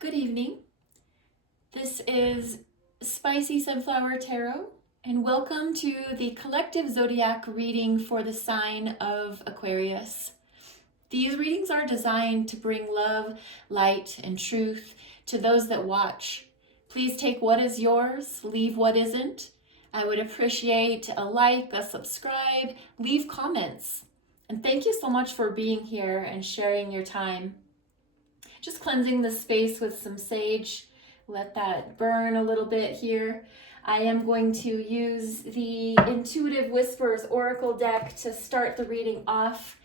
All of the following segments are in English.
Good evening. This is Spicy Sunflower Tarot, and welcome to the collective zodiac reading for the sign of Aquarius. These readings are designed to bring love, light, and truth to those that watch. Please take what is yours, leave what isn't. I would appreciate a like, a subscribe, leave comments. And thank you so much for being here and sharing your time. Just cleansing the space with some sage. Let that burn a little bit here. I am going to use the Intuitive Whispers Oracle deck to start the reading off.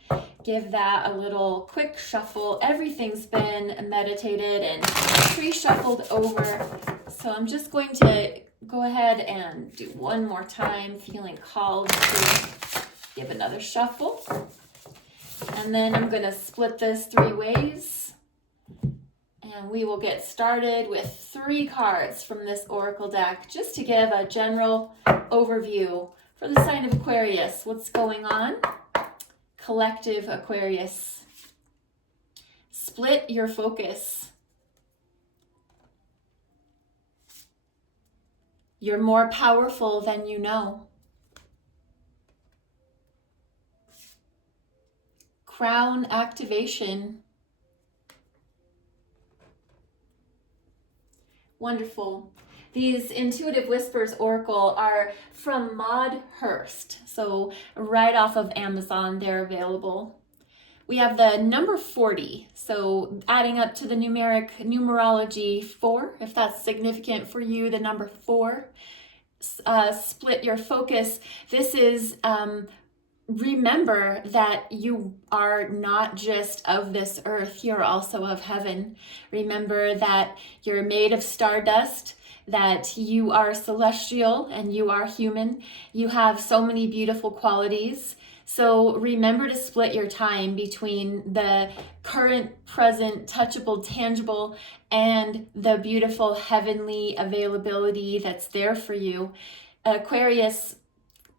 Give that a little quick shuffle. Everything's been meditated and pre-shuffled over. So I'm just going to go ahead and do one more time, feeling called to give another shuffle. And then I'm going to split this 3 ways. And we will get started with 3 cards from this Oracle deck just to give a general overview for the sign of Aquarius. What's going on? Collective Aquarius. Split your focus. You're more powerful than you know. Crown activation. Wonderful. These Intuitive Whispers Oracle are from Maud Hurst, so right off of Amazon, they're available. We have the number 40, so adding up to the numerology 4, if that's significant for you, the number 4. Split your focus. This is remember that you are not just of this earth, you're also of heaven. Remember that you're made of stardust, that you are celestial and you are human. You have so many beautiful qualities. So remember to split your time between the current, present, touchable, tangible, and the beautiful heavenly availability that's there for you. Aquarius,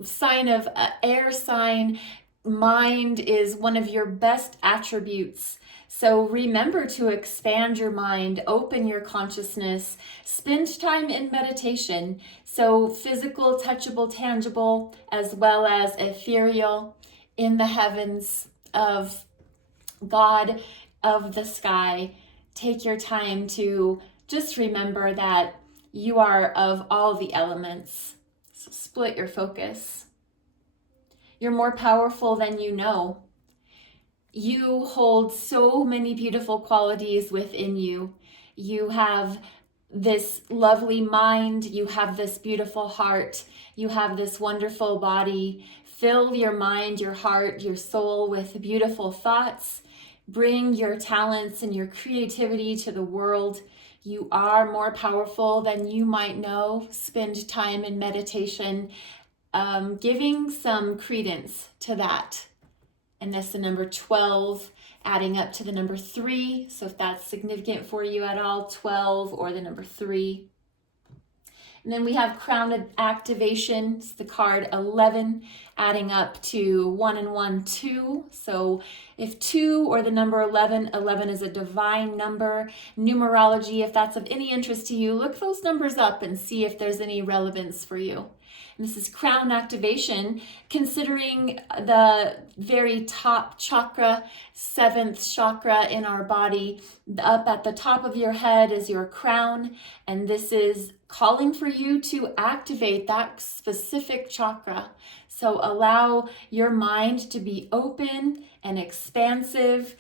sign of air sign, mind is one of your best attributes. So remember to expand your mind, open your consciousness, spend time in meditation. So physical, touchable, tangible, as well as ethereal, in the heavens of God, of the sky. Take your time to just remember that you are of all the elements. So split your focus. You're more powerful than you know. You hold so many beautiful qualities within you. You have this lovely mind. You have this beautiful heart. You have this wonderful body. Fill your mind, your heart, your soul with beautiful thoughts. Bring your talents and your creativity to the world. You are more powerful than you might know. Spend time in meditation, giving some credence to that. And that's the number 12, adding up to the number 3. So if that's significant for you at all, 12 or the number 3. And then we have Crown Activation. It's the card 11, adding up to 1 and 1, 2. So if 2 or the number 11, 11 is a divine number. Numerology, if that's of any interest to you, look those numbers up and see if there's any relevance for you. And this is Crown Activation, considering the very top chakra, 7th chakra in our body. Up at the top of your head is your crown, and this is calling for you to activate that specific chakra. So allow your mind to be open and expansive,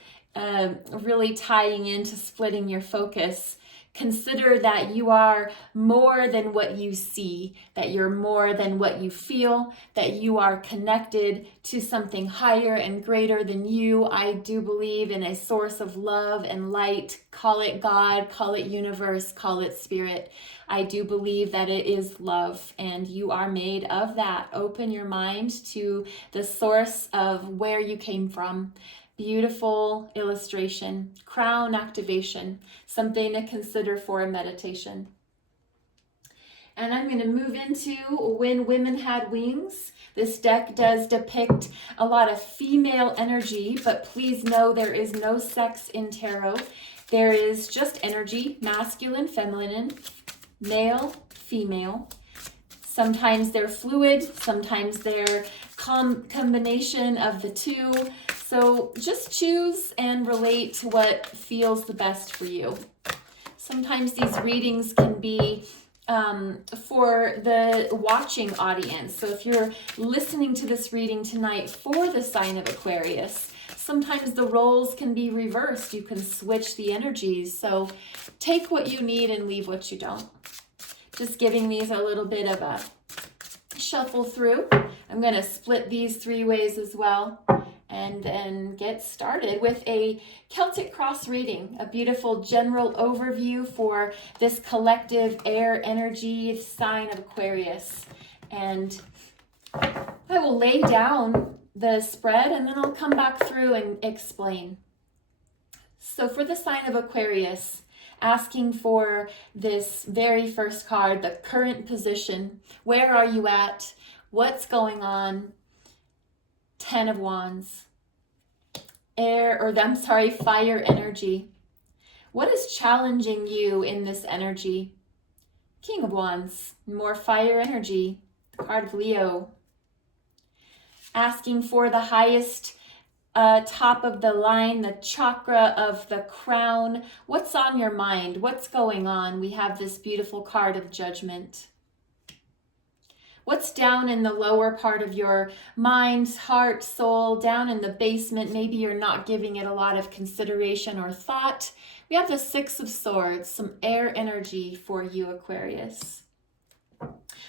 really tying into splitting your focus. Consider that you are more than what you see, that you're more than what you feel, that you are connected to something higher and greater than you. I do believe in a source of love and light. Call it God, call it universe, call it spirit. I do believe that it is love, and you are made of that. Open your mind to the source of where you came from. Beautiful illustration. Crown activation, something to consider for a meditation. And I'm going to move into When Women Had Wings. This deck does depict a lot of female energy, but please know there is no sex in tarot. There is just energy, masculine, feminine, male, female. Sometimes they're fluid, sometimes they're combination of the two. So just choose and relate to what feels the best for you. Sometimes these readings can be for the watching audience. So if you're listening to this reading tonight for the sign of Aquarius, sometimes the roles can be reversed. You can switch the energies. So take what you need and leave what you don't. Just giving these a little bit of a shuffle through. I'm going to split these 3 ways as well and then get started with a Celtic cross reading, a beautiful general overview for this collective air energy sign of Aquarius. And I will lay down the spread and then I'll come back through and explain. So for the sign of Aquarius, asking for this very first card, the current position. Where are you at? What's going on? 10 of Wands. Fire energy. What is challenging you in this energy? King of Wands. More fire energy. The card of Leo. Asking for the highest top of the line, the chakra of the crown. What's on your mind? What's going on? We have this beautiful card of Judgment. What's down in the lower part of your mind, heart, soul, down in the basement? Maybe you're not giving it a lot of consideration or thought. We have the 6 of Swords, some air energy for you, Aquarius.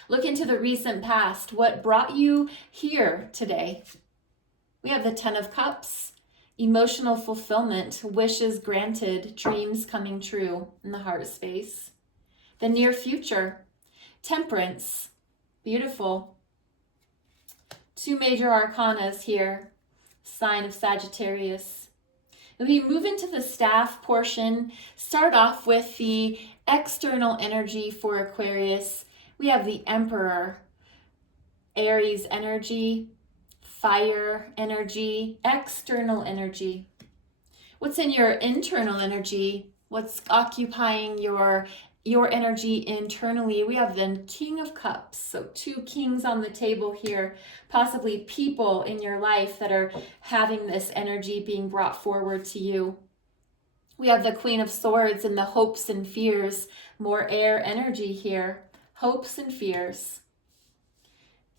Look into the recent past. What brought you here today? We have the 10 of Cups, emotional fulfillment, wishes granted, dreams coming true in the heart space. The near future, Temperance, beautiful. 2 major arcanas here, sign of Sagittarius. When we move into the staff portion, start off with the external energy for Aquarius. We have the Emperor, Aries energy, fire energy, external energy. What's in your internal energy? What's occupying your energy internally? We have the King of Cups. So 2 kings on the table here, possibly people in your life that are having this energy being brought forward to you. We have the Queen of Swords and the hopes and fears, more air energy here, hopes and fears.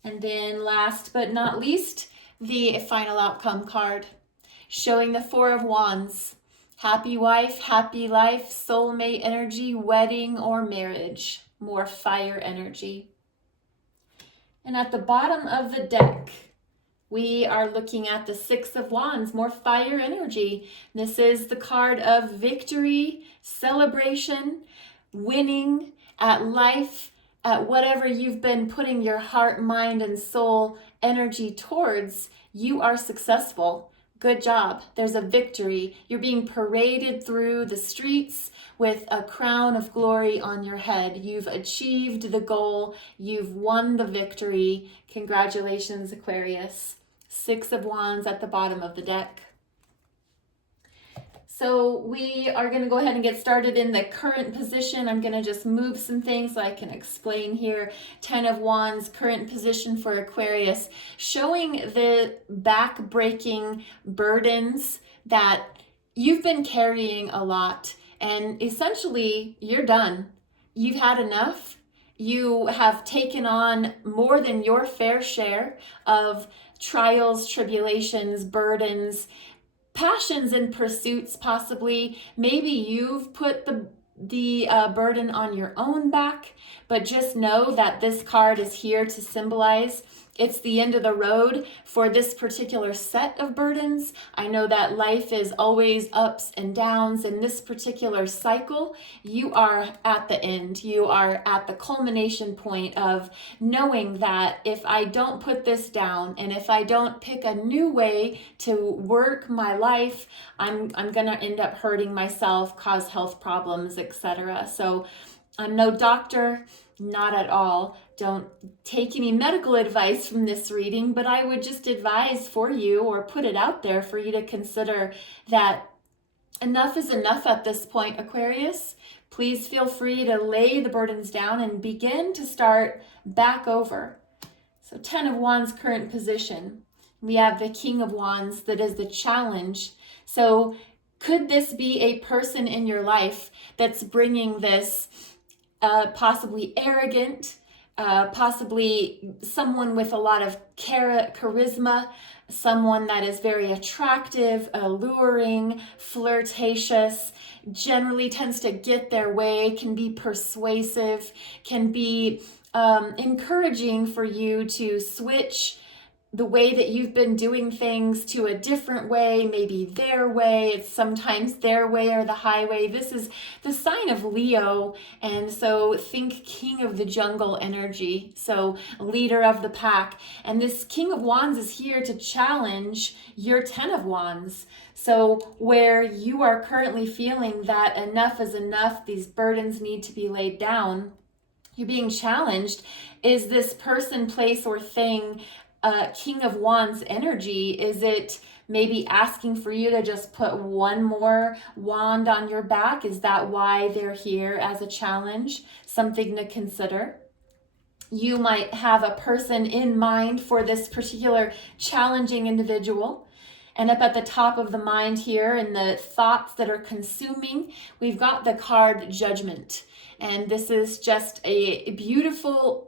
And then last but not least, the final outcome card, showing the 4 of Wands. Happy wife, happy life, soulmate energy, wedding or marriage. More fire energy. And at the bottom of the deck, we are looking at the 6 of Wands, more fire energy. This is the card of victory, celebration, winning at life, at whatever you've been putting your heart, mind, and soul energy towards. You are successful. Good job. There's a victory. You're being paraded through the streets with a crown of glory on your head. You've achieved the goal. You've won the victory. Congratulations, Aquarius. 6 of Wands at the bottom of the deck. So we are going to go ahead and get started in the current position. I'm going to just move some things so I can explain here. 10 of Wands, current position for Aquarius, showing the back-breaking burdens that you've been carrying a lot. And essentially, you're done. You've had enough. You have taken on more than your fair share of trials, tribulations, burdens, passions and pursuits, possibly. Maybe you've put the burden on your own back, but just know that this card is here to symbolize it's the end of the road for this particular set of burdens. I know that life is always ups and downs. In this particular cycle, you are at the end. You are at the culmination point of knowing that if I don't put this down and if I don't pick a new way to work my life, I'm going to end up hurting myself, cause health problems, etc. So I'm no doctor, not at all. Don't take any medical advice from this reading, but I would just advise for you, or put it out there for you to consider, that enough is enough at this point, Aquarius. Please feel free to lay the burdens down and begin to start back over. So 10 of Wands, current position. We have the King of Wands, that is the challenge. So could this be a person in your life that's bringing this possibly arrogant, possibly someone with a lot of charisma, someone that is very attractive, alluring, flirtatious, generally tends to get their way, can be persuasive, can be encouraging for you to switch the way that you've been doing things to a different way, maybe their way. It's sometimes their way or the highway. This is the sign of Leo, and so think king of the jungle energy, so leader of the pack. And this King of Wands is here to challenge your 10 of Wands. So where you are currently feeling that enough is enough, these burdens need to be laid down, you're being challenged. Is this person, place, or thing King of Wands energy? Is it maybe asking for you to just put one more wand on your back? Is that why they're here as a challenge? Something to consider. You might have a person in mind for this particular challenging individual. And up at the top of the mind here, in the thoughts that are consuming, we've got the card Judgment. And this is just a beautiful,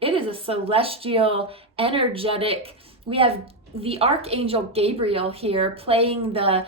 it is a celestial, energetic. We have the Archangel Gabriel here playing the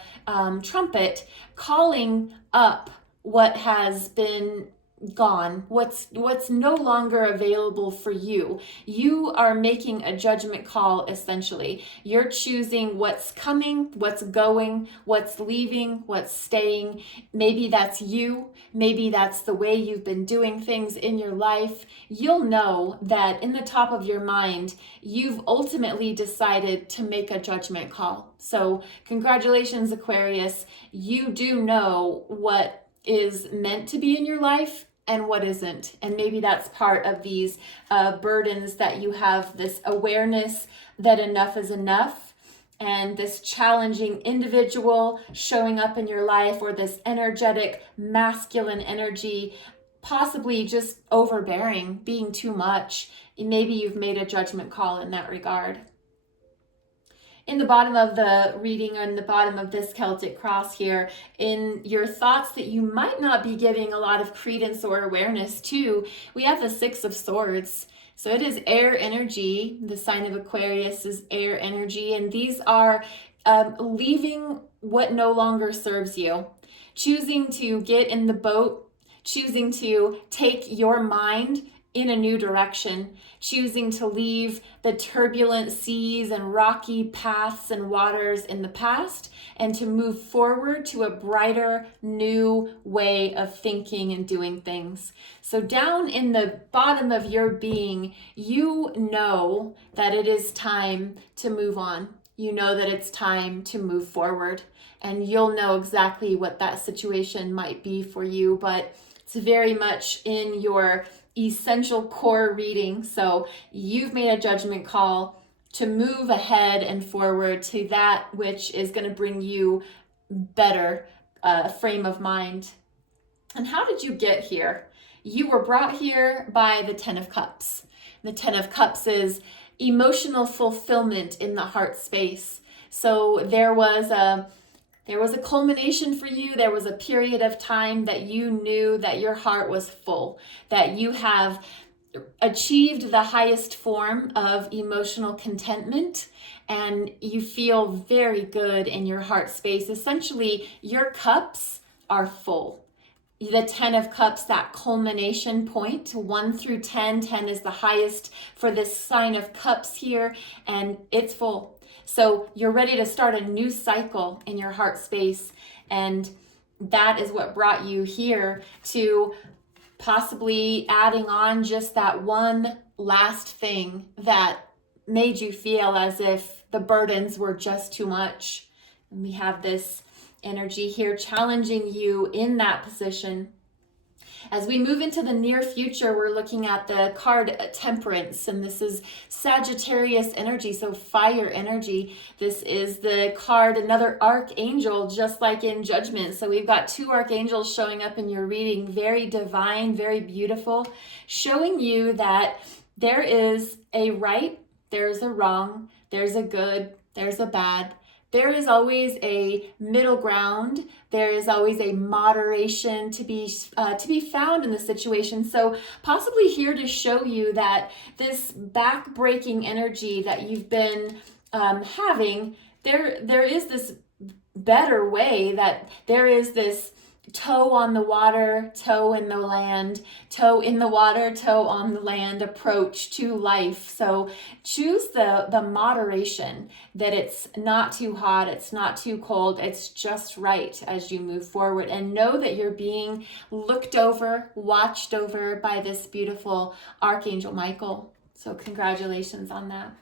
trumpet, calling up what has been gone, what's no longer available for you. You are making a judgment call, essentially. You're choosing what's coming, what's going, what's leaving, what's staying. Maybe that's you. Maybe that's the way you've been doing things in your life. You'll know that in the top of your mind, you've ultimately decided to make a judgment call. So congratulations, Aquarius. You do know what is meant to be in your life and what isn't. And maybe that's part of these burdens, that you have this awareness that enough is enough, and this challenging individual showing up in your life, or this energetic masculine energy, possibly just overbearing, being too much. Maybe you've made a judgment call in that regard. In the bottom of the reading, or in the bottom of this Celtic cross here, in your thoughts that you might not be giving a lot of credence or awareness to, we have the 6 of Swords. So it is air energy. The sign of Aquarius is air energy. And these are leaving what no longer serves you. Choosing to get in the boat, choosing to take your mind in a new direction, choosing to leave the turbulent seas and rocky paths and waters in the past, and to move forward to a brighter, new way of thinking and doing things. So down in the bottom of your being, you know that it is time to move on. You know that it's time to move forward, and you'll know exactly what that situation might be for you, but it's very much in your essential core reading. So you've made a judgment call to move ahead and forward to that which is going to bring you better frame of mind. And how did you get here? You were brought here by the 10 of Cups. The 10 of Cups is emotional fulfillment in the heart space. So there was a culmination for you. There was a period of time that you knew that your heart was full, that you have achieved the highest form of emotional contentment, and you feel very good in your heart space. Essentially, your cups are full. The 10 of Cups, that culmination point, 1 through 10. 10 is the highest for this sign of Cups here, and it's full. So you're ready to start a new cycle in your heart space, and that is what brought you here, to possibly adding on just that one last thing that made you feel as if the burdens were just too much. And we have this energy here challenging you in that position. As we move into the near future, we're looking at the card Temperance, and this is Sagittarius energy, so fire energy. This is the card, another archangel, just like in Judgment. So we've got 2 archangels showing up in your reading, very divine, very beautiful, showing you that there is a right, there's a wrong, there's a good, there's a bad. There is always a middle ground. There is always a moderation to be found in the situation. So possibly here to show you that this back-breaking energy that you've been having, there is this better way, that there is this toe on the water, toe in the land, toe in the water, toe on the land approach to life. So choose the moderation, that it's not too hot, it's not too cold, it's just right as you move forward. And know that you're being looked over, watched over by this beautiful Archangel Michael. So congratulations on that.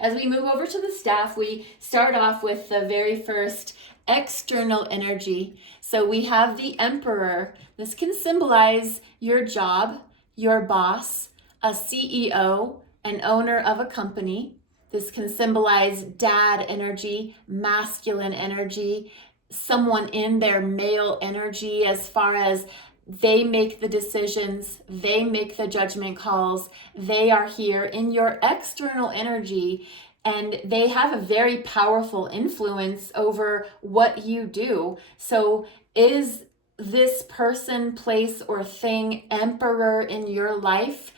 As we move over to the staff, we start off with the very first external energy. So we have the Emperor. This can symbolize your job, your boss, a CEO, an owner of a company. This can symbolize dad energy, masculine energy, someone in their male energy, as far as they make the decisions, they make the judgment calls, they are here in your external energy, and they have a very powerful influence over what you do. So is this person, place, or thing emperor in your life,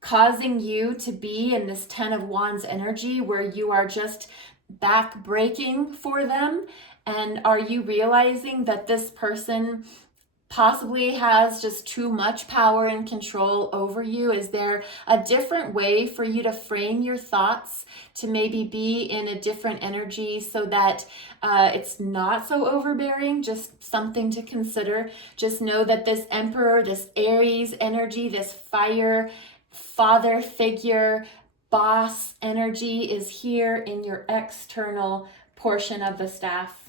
causing you to be in this 10 of Wands energy where you are just back breaking for them? And are you realizing that this person possibly has just too much power and control over you? Is there a different way for you to frame your thoughts, to maybe be in a different energy so that it's not so overbearing? Just something to consider. Just know that this Emperor, this Aries energy, this fire, father figure, boss energy is here in your external portion of the staff.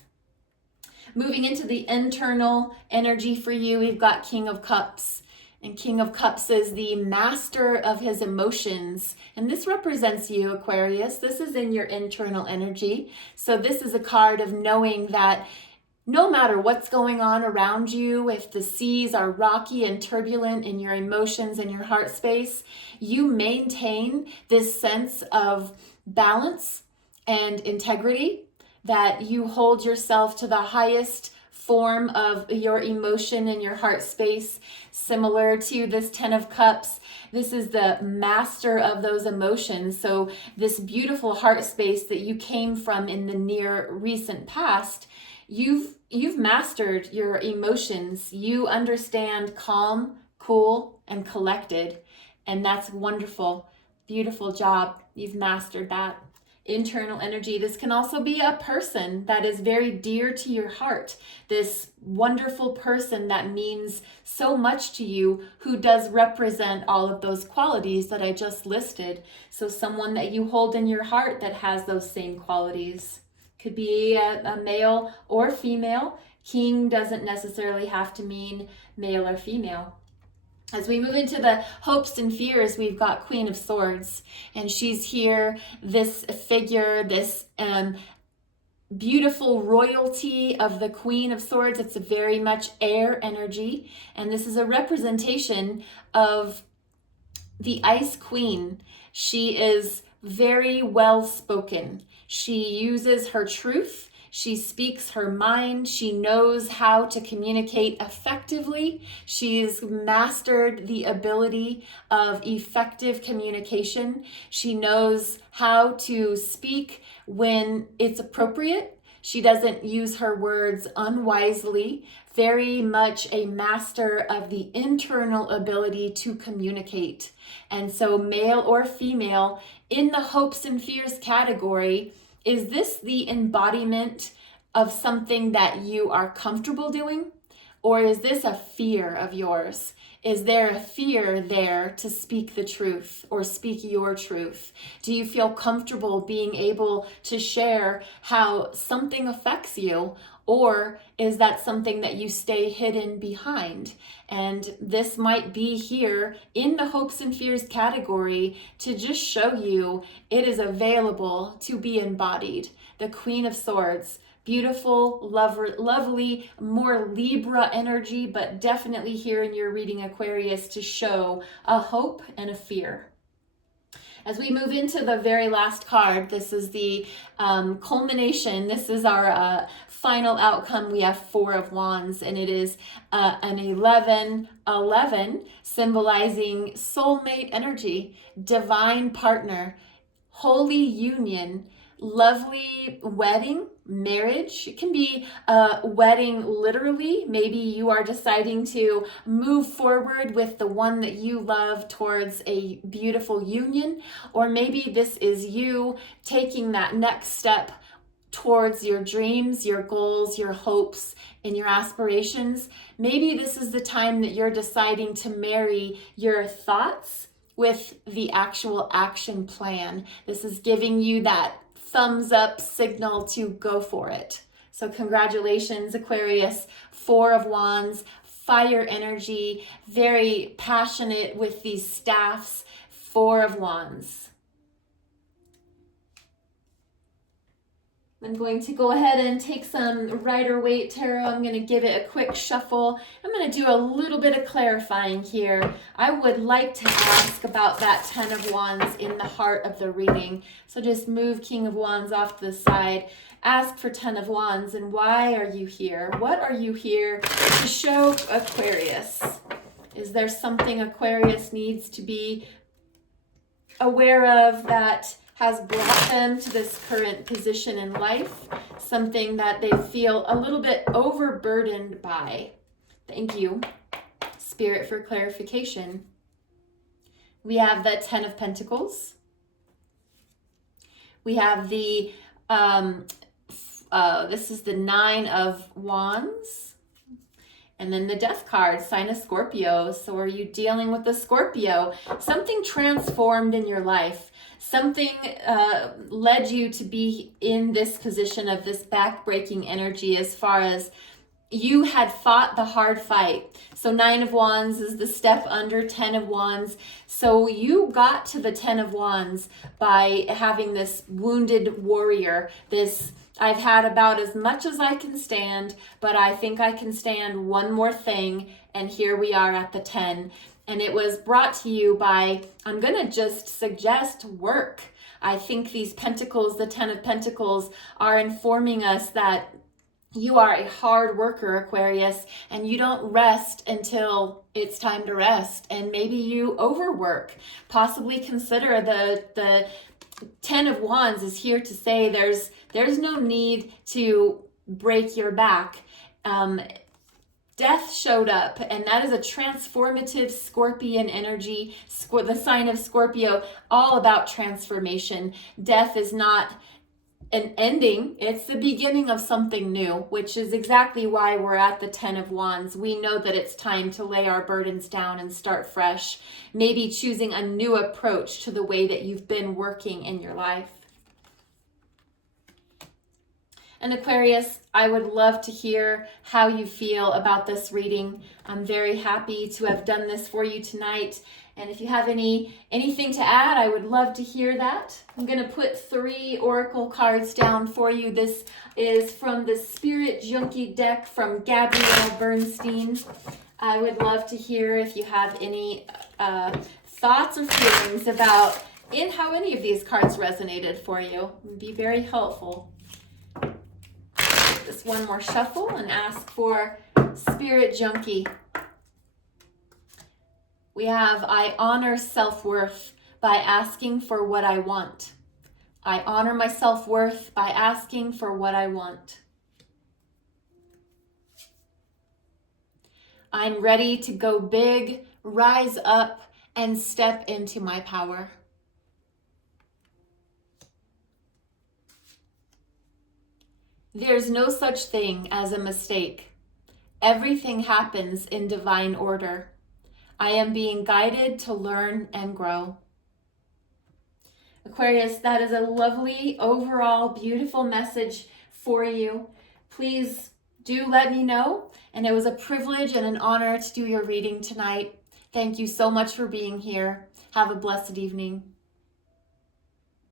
Moving into the internal energy for you, we've got King of Cups. And King of Cups is the master of his emotions. And this represents you, Aquarius. This is in your internal energy. So this is a card of knowing that no matter what's going on around you, if the seas are rocky and turbulent in your emotions and your heart space, you maintain this sense of balance and integrity, that you hold yourself to the highest form of your emotion in your heart space. Similar to this 10 of Cups, this is the master of those emotions. So this beautiful heart space that you came from in the near recent past, you've mastered your emotions. You understand calm, cool, and collected. And that's wonderful. Beautiful job. You've mastered that. Internal energy. This can also be a person that is very dear to your heart. This wonderful person that means so much to you, who does represent all of those qualities that I just listed. So someone that you hold in your heart that has those same qualities. Could be a male or female. King doesn't necessarily have to mean male or female. As we move into the hopes and fears, we've got Queen of Swords, and she's here, this figure, this beautiful royalty of the Queen of Swords. It's a very much air energy, and this is a representation of the Ice Queen. She is very well spoken. She uses her truth. She speaks her mind. She knows how to communicate effectively. She's mastered the ability of effective communication. She knows how to speak when it's appropriate. She doesn't use her words unwisely. Very much a master of the internal ability to communicate. And so male or female, in the hopes and fears category, is this the embodiment of something that you are comfortable doing? Or is this a fear of yours? Is there a fear there to speak the truth or speak your truth? Do you feel comfortable being able to share how something affects you? Or is that something that you stay hidden behind? And this might be here in the hopes and fears category to just show you it is available to be embodied. The Queen of Swords, beautiful, lovely, more Libra energy, but definitely here in your reading, Aquarius, to show a hope and a fear. As we move into the very last card, this is the culmination. This is our final outcome. We have Four of Wands, and it is an 11-11, symbolizing soulmate energy, divine partner, holy union, lovely wedding, marriage. It can be a wedding literally. Maybe you are deciding to move forward with the one that you love towards a beautiful union, or maybe this is you taking that next step towards your dreams, your goals, your hopes, and your aspirations. Maybe this is the time that you're deciding to marry your thoughts with the actual action plan. This is giving you that thumbs up signal to go for it. So congratulations, Aquarius. Four of Wands, fire energy, very passionate with these staffs. Four of Wands. I'm going to go ahead and take some Rider-Waite Tarot. I'm going to give it a quick shuffle. I'm going to do a little bit of clarifying here. I would like to ask about that Ten of Wands in the heart of the reading. So just move King of Wands off to the side. Ask for Ten of Wands, and why are you here? What are you here to show, Aquarius? Is there something Aquarius needs to be aware of that has brought them to this current position in life, something that they feel a little bit overburdened by? Thank you, Spirit, for clarification. We have the Ten of Pentacles. We have the, this is the Nine of Wands. And then the Death card, sign of Scorpio. So are you dealing with the Scorpio? Something transformed in your life. Something led you to be in this position of this back-breaking energy, as far as you had fought the hard fight. So Nine of Wands is the step under Ten of Wands. So you got to the Ten of Wands by having this wounded warrior, this I've had about as much as I can stand, but I think I can stand one more thing. And here we are at the 10. And it was brought to you by, I'm going to just suggest work. I think these pentacles, the 10 of Pentacles, are informing us that you are a hard worker, Aquarius, and you don't rest until it's time to rest. And maybe you overwork. Possibly consider the 10 of Wands is here to say there's no need to break your back. Death showed up, and that is a transformative Scorpion energy. The sign of Scorpio, all about transformation. Death is not an ending, it's the beginning of something new, which is exactly why we're at the 10 of Wands. We know that it's time to lay our burdens down and start fresh, maybe choosing a new approach to the way that you've been working in your life. And Aquarius, I would love to hear how you feel about this reading. I'm very happy to have done this for you tonight. And if you have anything to add, I would love to hear that. I'm going to put 3 oracle cards down for you. This is from the Spirit Junkie deck from Gabrielle Bernstein. I would love to hear if you have any thoughts or feelings about how any of these cards resonated for you. It would be very helpful. Just one more shuffle and ask for Spirit Junkie. We have, I honor self-worth by asking for what I want. I honor my self-worth by asking for what I want. I'm ready to go big, rise up, and step into my power. There's no such thing as a mistake. Everything happens in divine order. I am being guided to learn and grow. Aquarius, that is a lovely, overall, beautiful message for you. Please do let me know. And it was a privilege and an honor to do your reading tonight. Thank you so much for being here. Have a blessed evening.